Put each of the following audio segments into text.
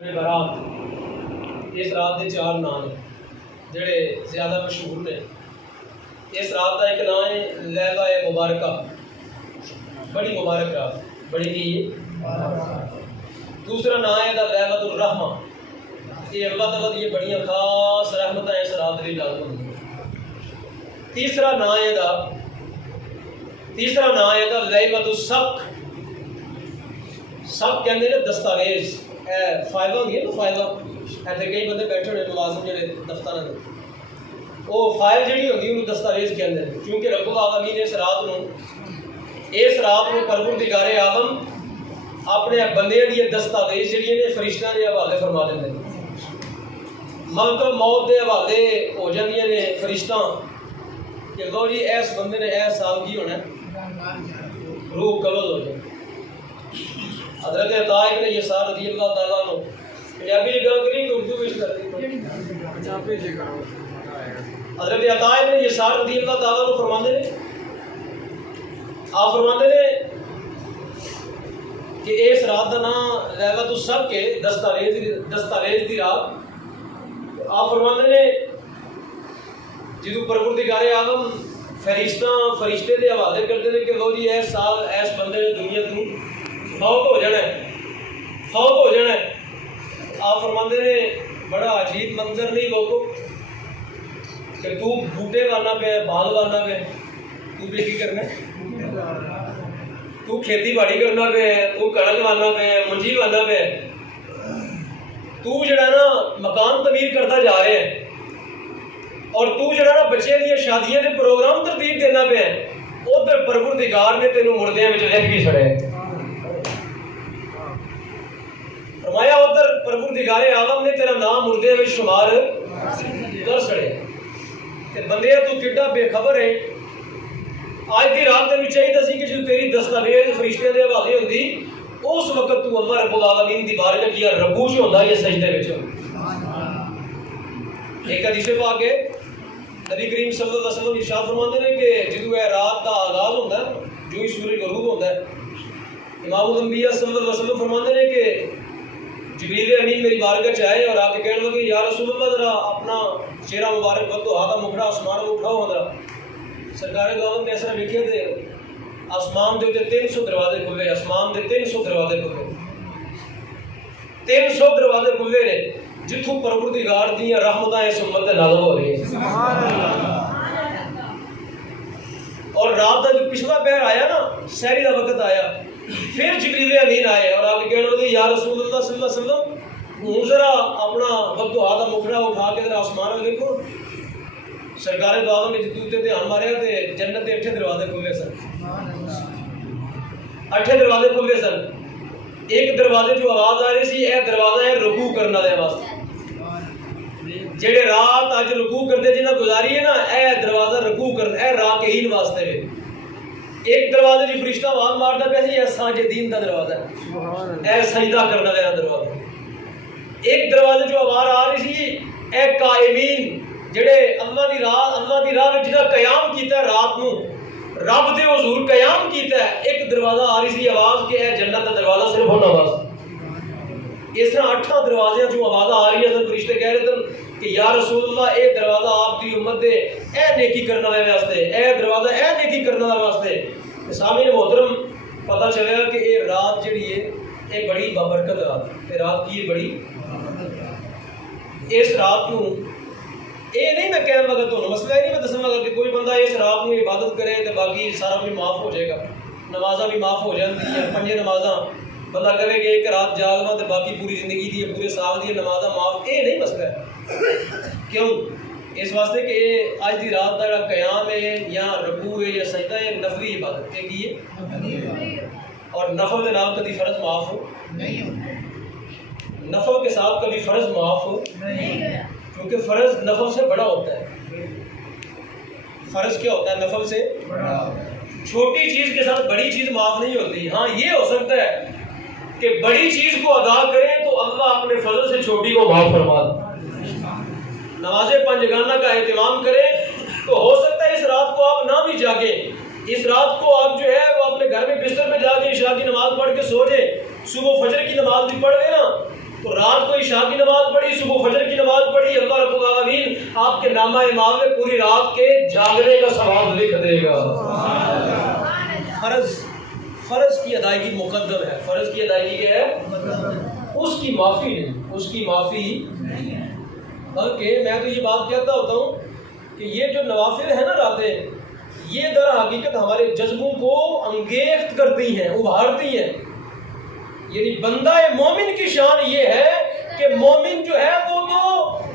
بارات اس رات کے چار نام نے جڑے زیادہ مشہور نے۔ اس رات کا ایک نام ہے لیلہ مبارکہ، بڑی مبارک رات، بڑی کی دوسرا نام ہے لیلۃ الرحمہ، یہ اللہ تعالیٰ کی بڑی خاص رحمت اس رات کی نازل ہوئی۔ تیسرا نام ہے لیلۃ السبق، سب کہتے ہیں دستاویز، فائلہ ہوگی نا، فائلہ ایسے کئی بندے بیٹھے ہونے ملازم جڑے دفتر میں، وہ فائل جڑی ہوگی انہوں دستاویز کہتے ہیں، کیونکہ رب العالمین اس رات کو پروردگار عالم اپنے بندے دی دستاویز جڑی نے فرشتوں کے حوالے فرما دیں، ملک موت کے حوالے ہو جاندیاں نے فرشتہ کہ لو جی اس بندے نے اس سال کی ہونا روح قبض ہو جائے۔ حضرت عطا ابن یسار رضی اللہ تعالیٰ عنہ پنجابی جگہ کری اردو پیش کر دی، حضرت عطا ابن یسار رضی اللہ تعالیٰ عنہ فرماندے نے، آپ فرماندے نے کہ اس رات کا نام لیلۃ السبق کے دستاویز دی رات۔ آپ فرماندے نے جدو پروردگار عالم فرشتے دے حوالے کرتے ہیں کہ لو جی اس سال اس بندے نے دنیا کو فوت ہو جانا ہے، آپ فرماندے نے بڑا عجیب منظر نہیں لوگوں کہ تو بوٹے لانا پہ، بال لانا پہ، تو بھی کی کرنا ہے، تو کھیتی باڑی کرنا پہ، تو کڑک لانا پہ، منجی لانا پہ، تو جڑا نا مکان تعمیر کرتا جا رہے ہیں، اور تو جڑا نا بچے دیا شادیاں دے پروگرام ترتیب دینا پہ، ادھر پروردگار نے تینوں مردیاں میں لکھ بھی چھڑے۔ فرمایا ادھر پروردگار عالم نے تیرا نام مردے میں شمار کر چھڑے کہ بندے تو کڈا بے خبر ہے۔ آج دی رات تینوں چاہیے سی کہ جو تیری دستاویز فرشتے دے حوالے ہوندی اس وقت تو اللہ رب العالمین دی بارگاہ کیا رکوع چ ہوندا یا سجدے وچ۔ ایک حدیث پاک ہے نبی کریم صلی اللہ علیہ وسلم ارشاد فرماتے ہیں کہ جدو ہے رات کا آغاز ہوتا ہے، جو ہی سورج غروب ہوتا ہے، امام الانبیاء صلی اللہ علیہ وسلم فرماتے ہیں کہ جبریل امین میری بارگاہ چ آئے اور آ کے کہنے لگے یا رسول اللہ ذرا اپنا چہرہ مبارک بدو ہاتھا مکھڑا آسمان میں اٹھاؤ ذرا۔ سرکار دو عالم نے اس طرح لکھے تھے آسمان دے 300 دروازے کھلے، آسمان دے 300 دروازے کھلے، 300 دروازے کھلے نے جتھوں پروردگار دیاں رحمتاں اس امت تے نازل ہو رہی ہیں۔ سبحان اللہ۔ اور رات کا جو پچھلا پہر آیا نا، سحری کا وقت آیا، پھر جبریل امین آئے اور آپ کہنے لگے یا رسول اللہ صلی اللہ علیہ وسلم ہوں ذرا اپنا بدو ہاتھا مکھڑا اٹھا کے ذرا آسمان میں دیکھو۔ سرکار دو عالم نے جدو تے دھیان ماریا تے جنت دے 8 دروازے کھلے سن، 8 دروازے کھلے سن۔ ایک دروازے جو آواز آ رہی سی اے دروازہ ہے رکوع کرنے دے واسطے، جڑے رات اج رکوع کرتے جنہاں گزاری ہے نا اے دروازہ رکوع کرنا، اے راکعین واسطے ہے۔ ایک دروازے جی فرشتہ آواز مارتا پیا سی اے ساجدین دا دروازہ ہے، اے سجدہ کرنے والا دروازہ۔ ایک دروازے جو آواز آ رہی سی اے قائمین، جڑے اللہ دی راہ وچ جنہاں قیام کیتا ہے رات نو، رب دے حضور قیام کیتا ہے۔ ایک دروازہ آ رہی سی آواز کہ اے جنت دا دروازہ صرف انہاں واسطے۔ اس طرح 8 دروازے جو آواز آ رہی ہے فرشتے کہہ رہے تھے کہ یا رسول اللہ اے دروازہ آپ دی امت دے اے نیکی کرنے والے واسطے، اے دروازہ اے نیکی کرنے والے واسطے۔ سامعین محترم پتہ چلیا کہ اے رات جڑی ہے اے بڑی بابرکت رات ہے، اے رات کی بڑی اس رات نو اے نہیں میں کہنے لگا تو مسئلہ نہیں میں دسن لگا کہ کوئی بندہ اس رات میں عبادت کرے تو باقی سارا کچھ معاف ہو جائے گا، نمازاں بھی معاف ہو جاتی ہیں، 5 نمازاں بندہ کہے کہ ایک رات جاگنا تو باقی پوری زندگی دی پورے سال دی نمازاں معاف، اے نہیں مسئلہ ہے۔ کیوں؟ اس واسطے کہ آج دی رات کا قیام ہے یا رکوع ہے یا سجدہ ہے نفلی عبادت ہے کی ہے، اور نفل کے نام کبھی فرض معاف ہو نہیں ہوتا، نفل کے ساتھ کبھی فرض معاف ہو نہیں، کیونکہ فرض نفل سے بڑا ہوتا ہے۔ فرض کیا ہوتا ہے؟ نفل سے بڑا ہوتا ہے۔ چھوٹی چیز کے ساتھ بڑی چیز معاف نہیں ہوتی۔ ہاں یہ ہو سکتا ہے کہ بڑی چیز کو ادا کریں تو اللہ اپنے فضل سے چھوٹی کو معاف فرما دے۔ نماز 5 جگانہ کا اہتمام کریں تو ہو سکتا ہے اس رات کو آپ نہ بھی جاگیں، اس رات کو آپ جو ہے وہ اپنے گھر میں بستر میں جا کے عشاء کی نماز پڑھ کے سو جائیں، صبح فجر کی نماز بھی پڑھ لیں نا تو رات کو عشاء کی نماز پڑھی، صبح فجر کی نماز پڑھی، اللہ رب العالمین آپ کے نامہ اعمال میں پوری رات کے جاگنے کا ثواب لکھ دے گا۔ فرض کی ادائیگی مقدم ہے، فرض کی ادائیگی کیا ہے؟ اس کی معافی نہیں، اس کی معافی نہیں ہے۔ بلکہ میں تو یہ بات کہتا ہوتا ہوں کہ یہ جو نوافل ہیں نا راتیں، یہ در حقیقت ہمارے جذبوں کو انگیخت کرتی ہیں، ابھارتی ہیں۔ یعنی بندہ مومن کی شان یہ ہے کہ مومن جو ہے وہ تو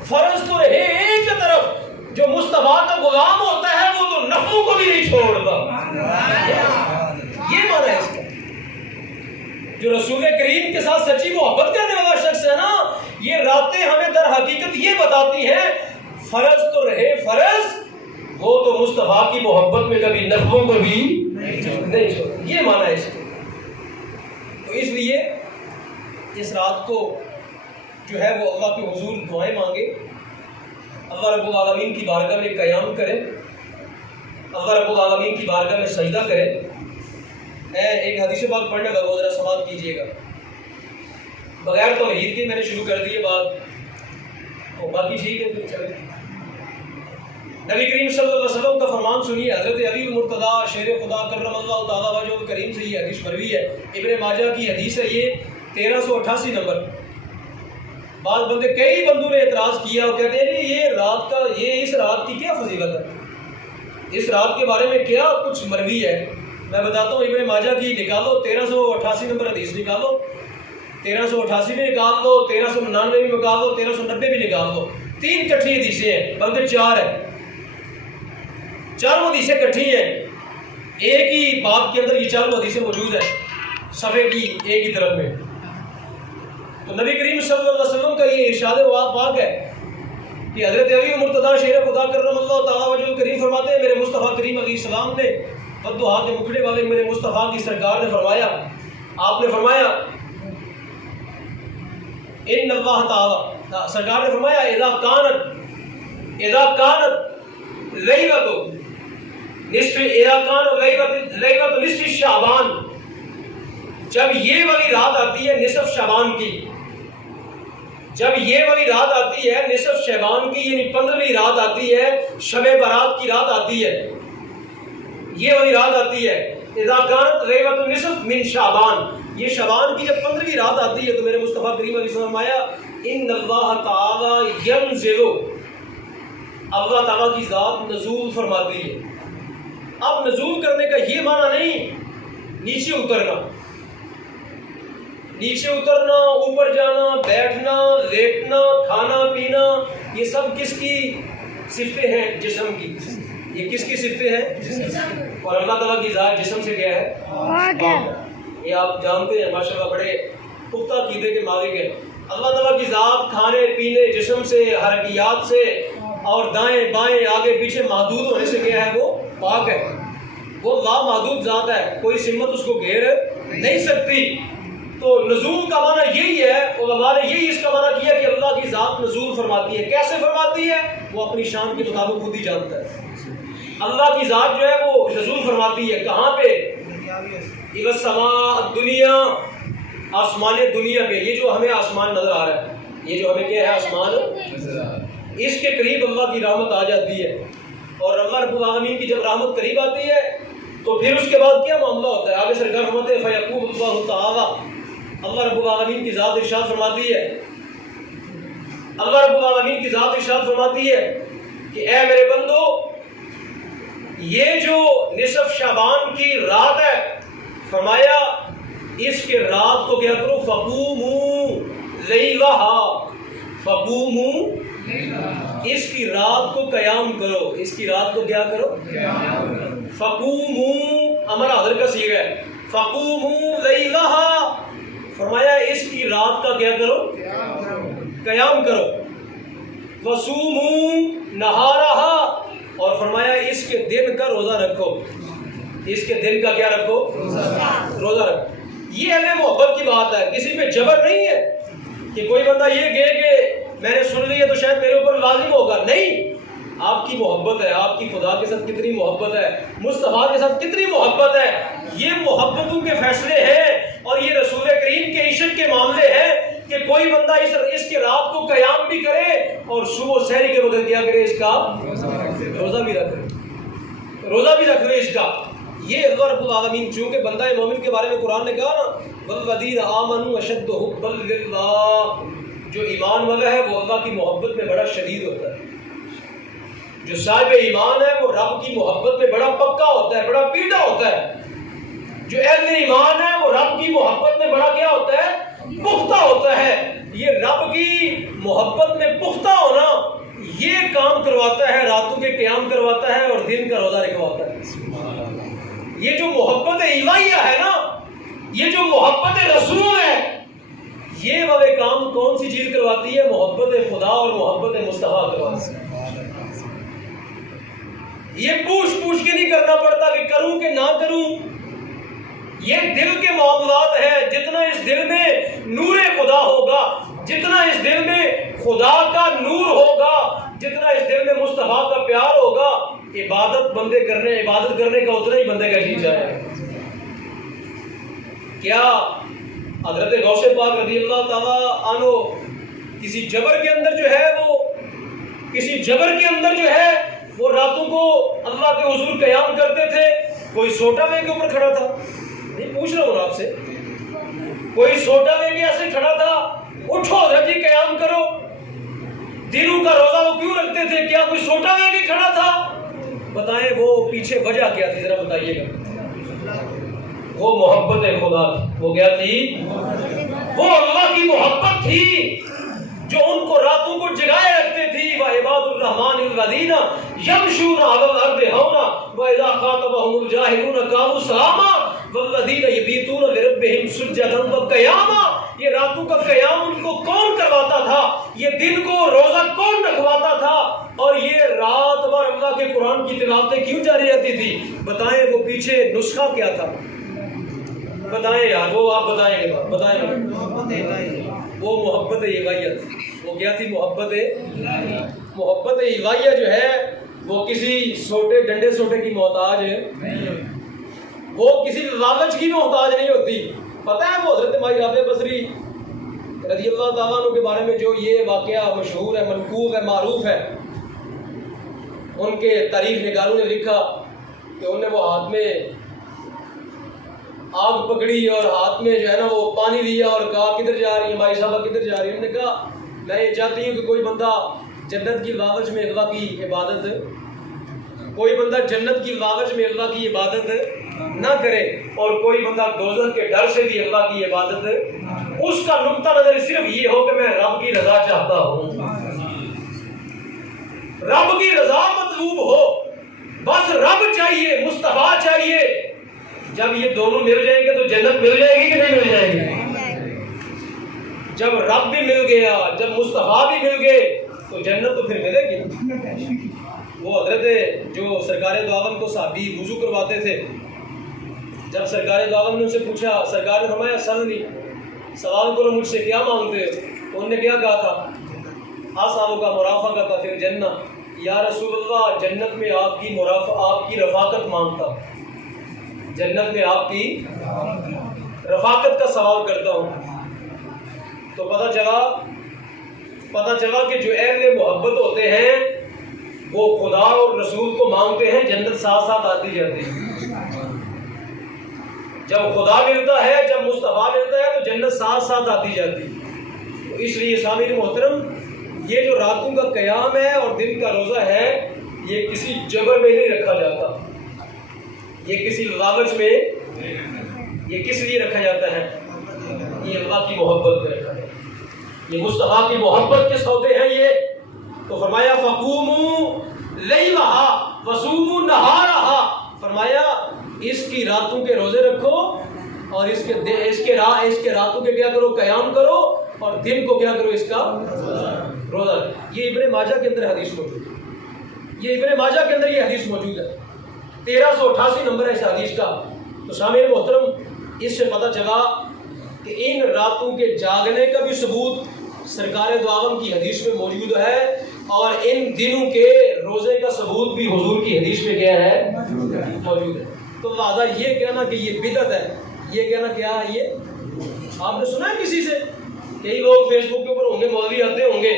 فرض تو رہے ایک طرف، جو مصطفیٰ کا غلام ہوتا ہے وہ تو نفلوں کو بھی نہیں چھوڑتا۔ یہ معنی ہے اس کا۔ جو رسول کریم کے ساتھ سچی محبت کرنے والا شخص ہے نا، یہ راتیں ہمیں در حقیقت یہ بتاتی ہیں فرض تو رہے فرض، وہ تو مصطفیٰ کی محبت میں کبھی نفلوں کو بھی نہیں چھوڑتا۔ یہ معنی ہے اس کا۔ تو اس لیے اس رات کو جو ہے وہ اللہ کے حضور دعائیں مانگے، اللہ رب العالمین کی بارگاہ میں قیام کرے، اللہ رب العالمین کی بارگاہ میں سجدہ کرے۔ میں ایک حدیث پاک پڑھنے کا وہ ذرا سماعت کیجیے گا۔ بغیر توحید کے میں نے شروع کر دی ہے بات، تو باقی ٹھیک ہے پھر چلے۔ نبی کریم صلی اللہ علیہ وسلم کا فرمان سنیے، حضرت علی المرتضیٰ شیر خدا کرم اللہ تعالیٰ وجہ کریم سے یہ حدیث مروی ہے، ابن ماجہ کی حدیث ہے، یہ 1388 نمبر۔ بعض بندے، کئی بندوں نے اعتراض کیا اور کہتے ہیں یہ رات کا، یہ اس رات کی کیا فضیلت ہے، اس رات کے بارے میں کیا کچھ مروی ہے۔ میں بتاتا ہوں، ابن ماجہ کی نکالو 1388 نمبر حدیث نکالو، 1388 بھی نکال دو، 1399 بھی نکال دو، 1390 بھی نکال دو۔ 3 کٹھی حدیثیں ہیں، بلکہ 4 ہیں، 4 حدیثیں کٹھی ہیں، ایک ہی باب کے اندر یہ 4 حدیثیں موجود ہیں، صفحے کی ایک ہی طرف میں۔ تو نبی کریم صلی اللہ علیہ وسلم کا یہ ارشاد پاک ہے کہ حضرت علی مرتضیٰ شیر خدا کرم اللہ تعالیٰ وجہ کریم فرماتے ہیں، میرے مصطفیٰ کریم علیہ السلام نے بددعا کے مکھڑے والے میرے مصطفیٰ کی سرکار نے فرمایا، آپ نے فرمایا ان اللہ تعالیٰ، سرکار نے فرمایا اذا کانت لیلۃ نصف، اذا کانت لیلۃ نصف شعبان، جب یہ والی رات آتی ہے نصف شعبان کی، جب یہ والی رات آتی ہے نصف شعبان کی، یعنی 15ویں رات آتی ہے، شب برات کی رات آتی ہے، یہ والی رات آتی ہے، اذا کانت لیلۃ نصف من شعبان، یہ شعبان کی جب 15ویں رات آتی ہے تو میرے مصطفیٰ کریم علیہ السلام آیا ان اللہ تعالی ینزل، اللہ تعالیٰ کی ذات نزول فرماتی ہے۔ اب نزول کرنے کا یہ معنی نہیں نیچے اترنا، نیچے اترنا، اوپر جانا، بیٹھنا، لیٹنا، کھانا پینا، یہ سب کس کی صفتیں ہیں؟ جسم کی۔ یہ کس کی صفتیں ہیں؟ اور اللہ تعالیٰ کی ذات جسم سے کیا ہے؟ یہ آپ جانتے ہیں ماشاءاللہ، بڑے پختہ عقیدے کے مالک ہیں۔ اللہ تعالیٰ کی ذات کھانے پینے، جسم سے، حرکیات سے اور دائیں بائیں آگے پیچھے محدود ہونے سے کیا ہے؟ وہ پاک ہے، وہ لا محدود ذات ہے، کوئی سمت اس کو گھیر نہیں سکتی۔ تو نزول کا معنی یہی ہے، علماء نے یہی اس کا معنی کیا کہ اللہ کی ذات نزول فرماتی ہے۔ کیسے فرماتی ہے؟ وہ اپنی شان کے مطابق خود ہی جانتا ہے۔ اللہ کی ذات جو ہے وہ نزول فرماتی ہے کہاں پہ؟ اِلَى السَّمَاءِ الدُّنْيَا، آسمان دنیا پہ۔ یہ جو ہمیں آسمان نظر آ رہا ہے، یہ جو ہمیں کیا ہے؟ آسمان، اس کے قریب اللہ کی رحمت آ جاتی ہے، اور اللہ رب العالمین کی جب رحمت قریب آتی ہے تو پھر اس کے بعد کیا معاملہ ہوتا ہے؟ آگے سرکار فرماتے ہیں فَيَقُولُ اللَّهُ تَعَالَى، اللہ رب العالمین کی ذات ارشاد فرماتی ہے، اللہ رب العالمین کی ذات ارشاد فرماتی ہے کہ اے میرے بندو، یہ جو نصف شعبان کی رات ہے، فرمایا اس کے رات کو کیا کرو؟ فَقُومُوا لَيْلَهَا، فَقُومُوا، اس کی رات کو قیام کرو، اس کی رات کو کیا کرو؟ فَقُومُوا امر حاضر کا صیغہ ہے، فَقُومُوا لَيْلَهَا، فرمایا اس کی رات کا کیا کرو؟ قیام کرو۔ وَصُومُوا نَهَارَهَا، اور فرمایا اس کے دن کا روزہ رکھو، اس کے دن کا کیا رکھو؟ روزہ رکھو۔ یہ ہمیں محبت کی بات ہے، کسی پہ جبر نہیں ہے کہ کوئی بندہ یہ کہے کہ میں نے سن لیا تو شاید میرے اوپر لازم ہوگا، نہیں۔ آپ کی محبت ہے، آپ کی خدا کے ساتھ کتنی محبت ہے، مصطفیٰ کے ساتھ کتنی محبت ہے، یہ محبتوں کے فیصلے ہیں اور یہ رسول کریم کے عشق کے معاملے ہیں۔ کہ کوئی بندہ اس کے رات کو قیام بھی کرے اور صبح سحری کے وقت کیا کرے، اس کا روزہ بھی رکھ لے اس کا۔ یہ اللہ رب العالمین، چونکہ بندہ مومن کے بارے میں قرآن نے کہا نا والذین آمنوا اشد حبا للہ، جو ایمان والا ہے وہ اللہ کی محبت میں بڑا شدید ہوتا ہے، جو صاحب ایمان ہے وہ رب کی محبت میں بڑا پکا ہوتا ہے، بڑا پیڑا ہوتا ہے، جو اہل ایمان ہے وہ رب کی محبت میں بڑا کیا ہوتا ہے، پختہ ہوتا ہے۔ یہ رب کی محبت میں پختہ ہونا یہ کام کرواتا ہے، راتوں کے قیام کرواتا ہے اور دن کا روزہ رکھواتا ہے۔ یہ جو محبت الہیہ ہے نا، یہ جو محبت رسول ہے، یہ والے کام کون سی چیز کرواتی ہے؟ محبت خدا اور محبت مصطفیٰ کرواتی ہے۔ یہ پوچھ کے نہیں کرنا پڑتا کہ کروں کہ نہ کروں، یہ دل کے معاملات ہے۔ جتنا اس دل میں نور خدا ہوگا، جتنا اس دل میں خدا کا نور ہوگا، جتنا اس دل میں مصطفیٰ کا پیار ہوگا، عبادت کرنے کا اتنا ہی بندے کا جی جائے۔ کیا حضرت غوث پاک رضی اللہ تعالی عنہ کسی جبر کے اندر جو ہے وہ راتوں کو اللہ کے حضور قیام کرتے تھے؟ کوئی سوٹا وے کے اوپر کھڑا تھا؟ نہیں، پوچھ رہا ہوں آپ سے، کوئی سوٹا وے کے ایسے کھڑا تھا اٹھو حضرت جی قیام کرو؟ دنوں کا روزہ وہ کیوں رکھتے تھے؟ کیا کوئی سوٹا وے کے کھڑا تھا؟ بتائیں وہ پیچھے وجہ کیا تھی، ذرا بتائیے گا۔ وہ محبت خدا تھی، وہ کیا تھی؟ وہ اللہ کی محبت تھی جو ان کو راتوں کو جگائے رکھتے تھی۔ وعباد الرحمن الذین یمشون علی الارض ہونا واذا خاطبهم الجاہلون قالوا سلاما والذین یبیتون لربهم سجدا وقیاما۔ یہ راتوں کا قیام ان کو کون کرواتا تھا؟ یہ دن کو روزہ کون رکھواتا تھا؟ اور یہ رات بھر اللہ کے قرآن کی تلاوتیں کیوں جاری رہتی تھی؟ بتائیں وہ پیچھے نسخہ کیا تھا؟ بتائیں یار، وہ آپ بتائیں گے، بتائیں گے۔ وہ محبت الہیہ تھی۔ وہ کیا تھی؟ محبت الہیہ جو ہے وہ کسی ڈنڈے سوٹے کی محتاج ہے، وہ کسی لالچ کی محتاج نہیں ہوتی۔ پتہ ہے وہ حضرت مائی رابعہ بصری رضی اللہ تعالیٰ عنہ کے بارے میں جو یہ واقعہ مشہور ہے، منقول ہے، معروف ہے، ان کے تاریخ نگاروں نے لکھا کہ انہوں نے وہ ہاتھ میں آگ پکڑی اور ہاتھ میں جو ہے نا وہ پانی لیا اور کہا کدھر جا رہی ہے مائی صاحبہ، کدھر جا رہی ہے؟ انہوں نے کہا میں یہ چاہتی ہوں کہ کوئی بندہ جنت کی لالچ میں اللہ کی عبادت نہ کرے اور کوئی بندہ دوزخ کے ڈر سے بھی اللہ کی عبادت، اس کا نقطہ نظر صرف یہ ہو کہ میں رب کی رضا چاہتا ہوں، رب کی رضا مطلوب ہو، بس رب چاہیے، مصطفیٰ چاہیے۔ جب یہ دونوں مل جائیں گے تو جنت مل جائے گی کہ نہیں مل جائے گی؟ جب رب بھی مل گیا، جب مصطفیٰ بھی مل گئے تو جنت تو پھر ملے گی۔ وہ حضرت جو سرکار دو عالم کو صحابی وضو کرواتے تھے، جب سرکار دو عالم نے ان سے پوچھا، سرکار نے فرمایا سلنی، سوال کرو مجھ سے کیا مانگتے ہو؟ انہوں نے کیا کہا تھا؟ آسانوں کا مرافقہ کا پھر جنت، یا رسول اللہ جنت میں آپ کی رفاقت مانگتا ہوں، جنت میں آپ کی رفاقت کا سوال کرتا ہوں۔ تو پتہ چلا کہ جو اہل محبت ہوتے ہیں وہ خدا اور رسول کو مانگتے ہیں، جنت ساتھ ساتھ آتی جاتی ہے۔ جب خدا ملتا ہے، جب مصطفیٰ ملتا ہے تو جنت ساتھ ساتھ آتی جاتی ہے۔ تو اس لیے سامعین محترم، یہ جو راتوں کا قیام ہے اور دن کا روزہ ہے، یہ کسی جبر میں نہیں رکھا جاتا، یہ کسی لالچ میں، یہ کس لیے رکھا جاتا ہے؟ یہ اللہ کی محبت میں رکھا ہے، یہ مصطفیٰ کی محبت کے سودے ہیں یہ۔ تو فرمایا فَقُومُوا لَيْلَهَا وَصُومُوا نَهَارَهَا، فرمایا اس کی راتوں کے روزے رکھو اور اس کے راتوں کے کیا کرو؟ قیام کرو، اور دن کو کیا کرو؟ اس کا روزہ۔ یہ ابن ماجہ کے اندر حدیث موجود ہے، یہ ابن ماجہ کے اندر یہ حدیث موجود ہے، 1388 نمبر ہے اس حدیث کا۔ تو سامعین محترم، اس سے پتہ چلا کہ ان راتوں کے جاگنے کا بھی ثبوت سرکار دو عالم کی حدیث میں موجود ہے، اور ان دنوں کے روزے کا ثبوت بھی حضور کی حدیث میں کیا ہے؟ موجود ہے۔ تو لہٰذا یہ کہنا کہ یہ بدعت ہے، یہ کہنا کیا ہے؟ یہ آپ نے سنا ہے کسی سے کئی لوگ فیس بک کے اوپر ہوں گے، مولوی آتے ہوں گے،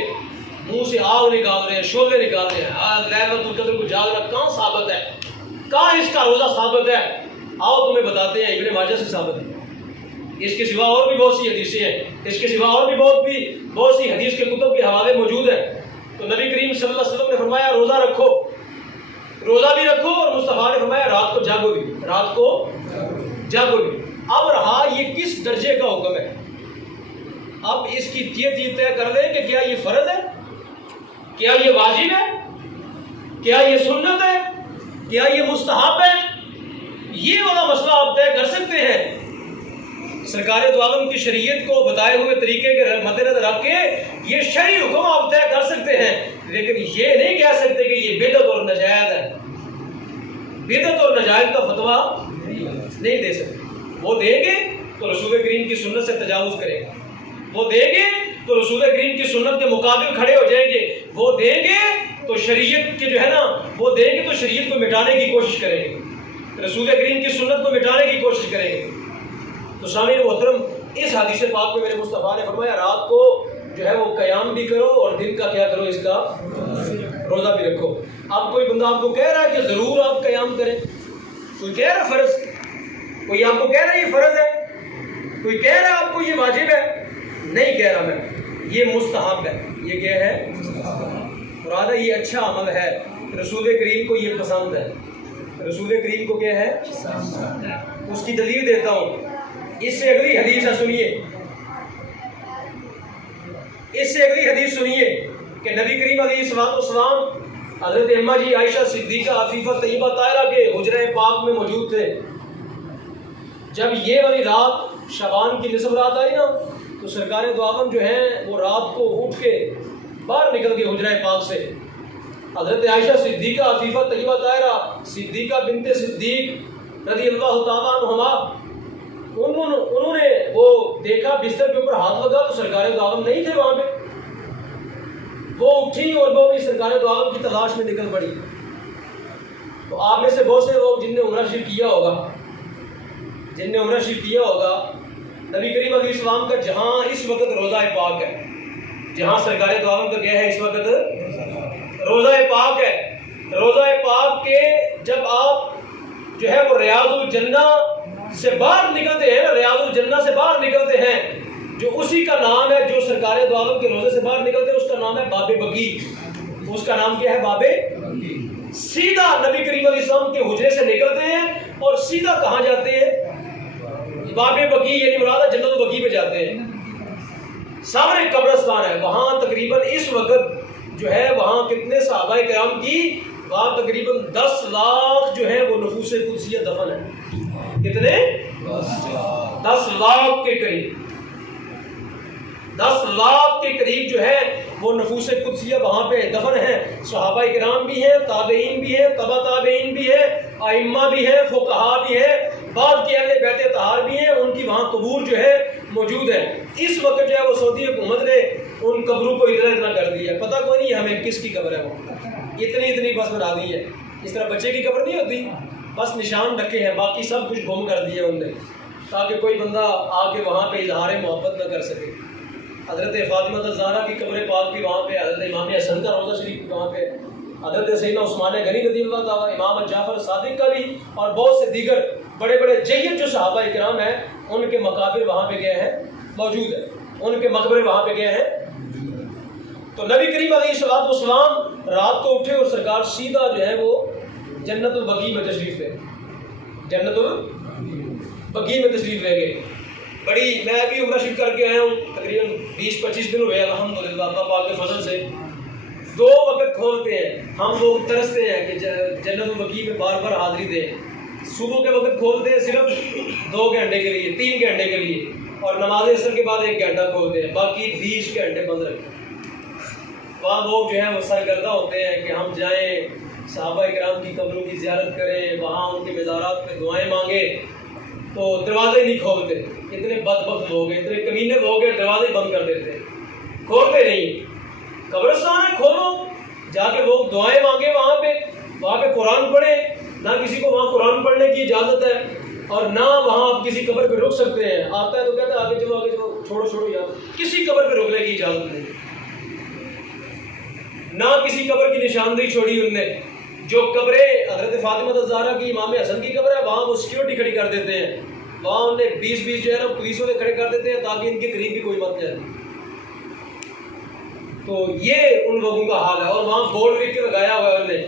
منہ سے آگ نکال رہے ہیں، شعلے نکال رہے ہیں، لیلۃ القدر کو جاگنا کہاں ثابت ہے، کہاں اس کا روزہ ثابت ہے؟ آؤ تمہیں بتاتے ہیں، ابن ماجہ سے ثابت ہے۔ اس کے سوا اور بھی بہت سی حدیثیں ہیں، اس کے سوا اور بھی بہت سی حدیث کے کتب کے حوالے موجود ہیں۔ تو نبی کریم صلی اللہ علیہ وسلم نے فرمایا روزہ رکھو، روزہ بھی رکھو، اور مصطفیٰ نے فرمایا رات کو جاگو بھی، رات کو جاگو بھی۔ اب رہا یہ کس درجے کا حکم ہے، اب اس کی چیز طے کر لیں کہ کیا یہ فرض ہے، کیا یہ واجب ہے، کیا یہ سنت ہے، کیا یہ مستحب ہے؟ یہ والا مسئلہ آپ طے کر سکتے ہیں۔ سرکار دو عالم کی شریعت کو بتائے ہوئے طریقے کے مد نظر رکھ کے یہ شرعی حکم آپ طے کر سکتے ہیں، لیکن یہ نہیں کہہ سکتے کہ یہ بدعت اور نجائز ہے۔ بدعت اور نجائز کا فتویٰ نہیں دے سکتے۔ وہ دیں گے تو رسول کریم کی سنت سے تجاوز کریں گے، وہ دیں گے تو رسول کریم کی سنت کے مقابل کھڑے ہو جائیں گے، وہ دیں گے تو شریعت کے جو ہے نا وہ دیں گے تو شریعت کو مٹانے کی کوشش کریں گے، رسول کریم کی سنت کو مٹانے کی کوشش کریں گے۔ تو سامعین محترم، اس حدیث پاک میں میرے مصطفیٰ نے فرمایا رات کو جو ہے وہ قیام بھی کرو اور دن کا کیا کرو، اس کا روزہ بھی رکھو۔ اب کوئی بندہ آپ کو کہہ رہا ہے کہ ضرور آپ قیام کریں، کوئی کہہ رہا ہے فرض، کوئی آپ کو کہہ رہا ہے یہ فرض ہے، کوئی کہہ رہا ہے آپ کو یہ واجب ہے، نہیں کہہ رہا میں، یہ مستحب ہے۔ یہ کیا ہے؟ مراد ہے یہ اچھا عمل ہے، رسول کریم کو یہ پسند ہے، رسول کریم کو کیا ہے؟ اس کی دلیل دیتا ہوں، اس سے اگلی حدیث ہے، سنیے، اس سے اگلی حدیث سنیے کہ نبی کریم علیہ الصلوۃ والسلام حضرت اماں جی عائشہ صدیقہ عفیفہ طیبہ طاہرہ کے حجرہ پاک میں موجود تھے۔ جب یہ والی رات شعبان کی نصف رات آئی نا تو سرکار دو عالم جو ہیں وہ رات کو اٹھ کے باہر نکل گئے حجرہ پاک سے۔ حضرت عائشہ صدیقہ عفیفہ طیبہ طاہرہ صدیقہ بنت صدیق رضی اللہ تعالیٰ عنہما، انہوں نے وہ دیکھا بستر کے اوپر ہاتھ لگا تو سرکار دو عالم نہیں تھے وہاں پہ، وہ اٹھی اور وہ بھی سرکار دو عالم کی تلاش میں نکل پڑی۔ تو آپ میں سے بہت سے لوگ جن نے عمرہ شریف کیا ہوگا، جن نے عمرہ شریف کیا ہوگا، نبی کریم علیہ السلام کا جہاں اس وقت روزہ پاک ہے، جہاں سرکار دو عالم کا کیا ہے اس وقت روزہ پاک ہے، روزہ پاک کے جب آپ جو ہے وہ ریاض الجنہ سے باہر نکلتے ہیں، ریاض الجنہ سے باہر نکلتے ہیں، جو اسی کا نام ہے، جو سرکار دو عالم کے روزے سے باہر نکلتے ہیں اس کا نام ہے باب بقیع۔ اس کا نام کیا ہے؟ باب بقیع۔ سیدھا نبی کریم علیہ السلام کے حجرے سے نکلتے ہیں اور سیدھا کہاں جاتے ہیں؟ باب بقیع، یعنی مراد ہے جنت البقیع پہ جاتے ہیں، سامنے قبرستان ہے وہاں۔ تقریباً اس وقت جو ہے وہاں کتنے صحابہ کرام کی، وہاں تقریباً 10 لاکھ جو ہے وہ نفوس قدسیہ دفن ہے۔ کتنے؟ 10 لاکھ کے قریب، 10 لاکھ کے قریب جو ہے وہ نفوس قدسیہ وہاں پہ دفن ہیں۔ صحابہ کرام بھی ہیں، تابعین بھی ہیں، تبع تابعین بھی ہیں، ائمہ بھی ہیں، فقہا بھی ہیں، بعد کے اہل بیت اطہار بھی ہیں، ان کی وہاں قبور جو ہے موجود ہے۔ اس وقت جو ہے وہ سعودی حکومت نے ان قبروں کو اتنا کر دیا، پتہ کوئی نہیں ہمیں کس کی قبر ہے، وہ اتنی بس بنا دی ہے۔ اس طرح بچے کی قبر نہیں ہوتی، بس نشان رکھے ہیں، باقی سب کچھ گم کر دیا انہوں نے، تاکہ کوئی بندہ آ کے وہاں پہ اظہار محبت نہ کر سکے۔ حضرت فاطمہ الزہرا کی قبر پاک بھی وہاں پہ، حضرت امام حسن کا روضہ شریف بھی وہاں پہ، حضرت سیدنا عثمان غنی رضی اللہ تعالیٰ، امام جعفر صادق کا بھی، اور بہت سے دیگر بڑے بڑے جید جو صحابہ کرام ہیں ان کے مقابر وہاں پہ گئے ہیں موجود ہیں، ان کے مقبرے وہاں پہ گئے ہیں۔ تو نبی کریم علیہ الصلوۃ والسلام رات کو اٹھے اور سرکار سیدھا جو ہے وہ جنت البقیع میں تشریف لے، جنت البقیع میں تشریف لے گئے۔ بڑی، میں ابھی عمرہ شریف کر کے آیا ہوں، تقریباً 20-25 دن ہوئے الحمدللہ، اللہ پاک کے فضل سے 2 وقت کھولتے ہیں۔ ہم لوگ ترستے ہیں کہ جنت البقیع میں بار بار حاضری دیں۔ صبح کے وقت کھولتے ہیں صرف 2 گھنٹے کے لیے، 3 گھنٹے کے لیے، اور نماز عصر کے بعد 1 گھنٹہ کھولتے ہیں، باقی 20 گھنٹے بند رکھتے ہیں۔ وہاں لوگ جو ہیں وہ سرگردہ ہوتے ہیں کہ ہم جائیں، صحابہ کرام کی قبروں کی زیارت کریں، وہاں ان کے مزارات پہ دعائیں مانگیں، تو دروازے نہیں کھولتے۔ اتنے بدبخت لوگ ہیں، اتنے کمینے لوگ ہیں، دروازے بند کر دیتے ہیں، کھولتے نہیں۔ قبرستان ہے، کھولو، جا کے لوگ دعائیں مانگے، وہاں پہ قرآن پڑھیں۔ نہ کسی کو وہاں قرآن پڑھنے کی اجازت ہے، اور نہ وہاں آپ کسی قبر پہ رک سکتے ہیں۔ آتا ہے تو کہتا ہے آگے چلو آگے چلو، چھوڑو یار، کسی قبر پہ رکنے کی اجازت نہیں، نہ کسی قبر کی نشاندہی چھوڑی ان نے. جو قبریں حضرت فاطمہ الزہرا کی، امام حسن کی قبر ہے، وہاں وہ سیکیورٹی کھڑی کر دیتے ہیں، وہاں انہیں 20 جو ہے نا پولیسوں سے کھڑے کر دیتے ہیں تاکہ ان کے قریب بھی کوئی مت جائے. تو یہ ان لوگوں کا حال ہے. اور وہاں بورڈ لکھ کے لگایا ہوا ہے انہوں نے،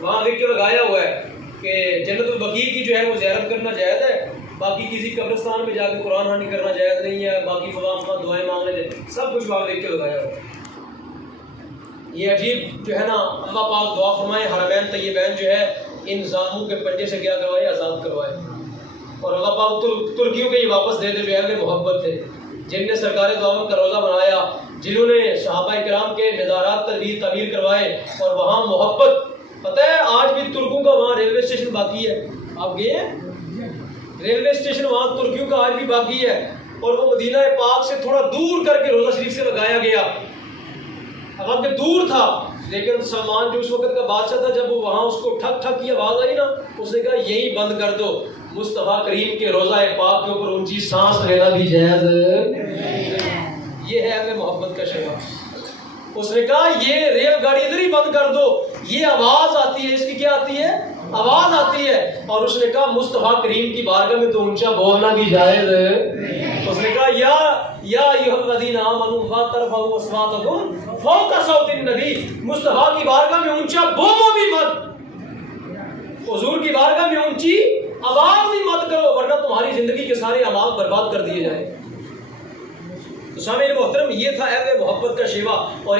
وہاں لکھ کے لگایا ہوا ہے کہ جنت البقیع کی جو ہے وہ زیارت کرنا جائز ہے، باقی کسی قبرستان میں جا کے قرآن خوانی کرنا جائز نہیں ہے، باقی فلاں دعائیں مانگنے جائیں، سب کچھ وہاں لکھ کے لگایا ہوا ہے. یہ عجیب جو ہے نا، اللہ پاک دعا فرمائے حرمین طیبین جو ہے ان ظالموں کے پنجے سے کیا کروائے، آزاد کروائے. اور اللہ پاک ترکیوں کے یہ واپس دے دے جو اہل محبت تھے، جن نے سرکار دو عالم کا روزہ بنایا، جنہوں نے صحابہ کرام کے مزارات تعمیر کروائے، اور وہاں محبت. پتہ ہے آج بھی ترکوں کا وہاں ریلوے اسٹیشن باقی ہے، آپ گئے ہیں ریلوے اسٹیشن وہاں ترکیوں کا آج بھی باقی ہے. اور وہ مدینہ پاک سے تھوڑا دور کر کے روزہ شریف سے لگایا گیا، حالانکہ دور تھا، لیکن سلمان جو اس وقت کا بادشاہ تھا، جب وہ وہاں اس کو ٹھک ٹھک کی آواز آئی نا، اس نے کہا یہی بند کر دو، مصطفیٰ کریم کے روزہ پاک کے اوپر اونچی سانس لینا بھی جائز. یہ ہے اہل محبت کا شیوا. اس نے کہا یہ ریل گاڑی ادھر ہی بند کر دو، یہ آواز آتی ہے، اس کی کیا آتی ہے، آواز آتی ہے. اور اس نے کہا مصطفیٰ کریم کی بارگاہ میں تو اونچا بولنا بھی جائز. اس نے کہا یا ایھا الذین آمنوا لا ترفعوا اصواتکم فوق صوت النبی، مصطفیٰ کی بارگاہ میں اونچا بولو بھی مت، حضور کی بارگاہ میں اونچی آواز بھی مت کرو، ورنہ تمہاری زندگی کے سارے اعمال برباد کر دیے جائیں. تو سامعین محترم، یہ تھا اہل محبت کا شیوا. اور